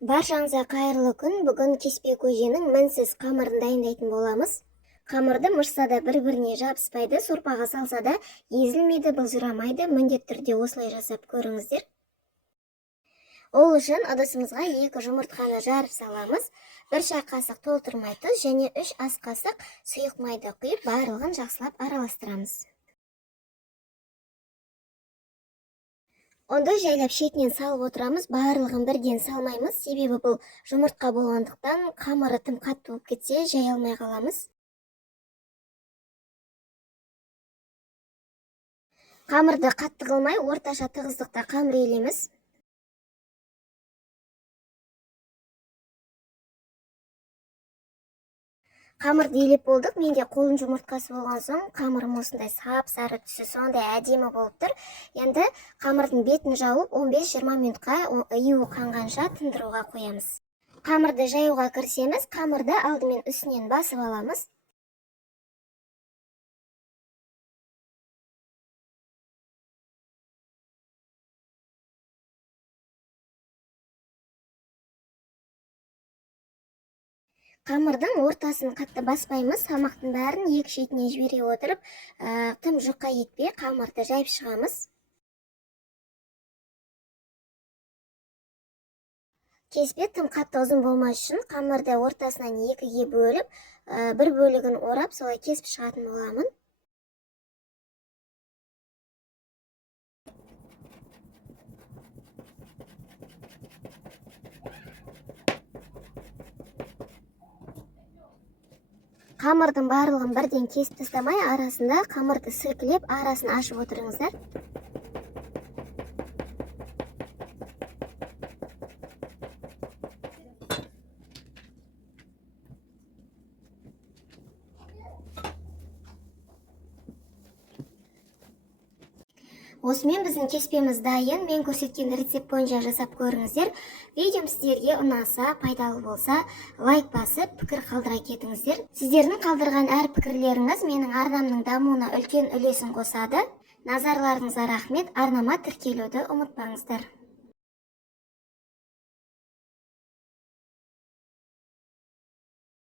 Баршаңызға қайырлы күн. Бүгін кеспе көженің мінсіз қамырын дайындайтын боламыз. Қамырды мышса да бір-біріне жабыспайды, сорпаға салса да езілмейді, былжырамайды. Міндетті түрде осылай жасап көріңіздер. Ол үшін ыдысымызға 2 жұмыртқаны жарып саламыз. 1 шай қасық толтырмай тұз және 3 ас қасық сұйық майды құйып, барлығын жақсылап араластырамыз. Онда жайлап шетінен салып отырамыз, барлығын бірден салмаймыз, себебі бұл жұмыртқа болғандықтан қамыры тым қатты болып кетсе, жай алмай қаламыз. Қамырды қатты қылмай, орташа тығыздықта қамыр елеміз. Қамырды елеп болдық, менде қолын жұмыртқасы болған соң, қамырым осындай сап-сары түсі сондай әдемі болып тұр. Енді қамырдың бетін жауып 15-20 минутқа июі қанғанша тындыруға қоямыз. Қамырды жаюға кірісеміз, қамырды алдымен үстінен басып аламыз. Қамырдың ортасын қатты баспаймыз, салмақтың бәрін екі шетіне жібере отырып, тым жұқа етпей қамырды жайып шығамыз. Кеспе тым қатты ұзын болмас үшін қамырды ортасынан екіге бөліп, бір бөлігін орап, солай кесіп шығатын боламын. Қамырдың барлығын бірден кесіп тастамай, арасында қамырды сілкілеп, арасын ашып отырыңыздар. Осымен біздің кеспеміз дайын. Мен көрсеткен рецепт бойынша жасап көріңіздер. Видеом сіздерге ұнаса, пайдалы болса, лайк басып, пікір қалдыра кетіңіздер. Сіздердің қалдырған әр пікірлеріңіз менің арнамның дамуына үлкен үлесін қосады. Назарларыңызға рахмет. Арнама тіркелуді ұмытпаңыздар.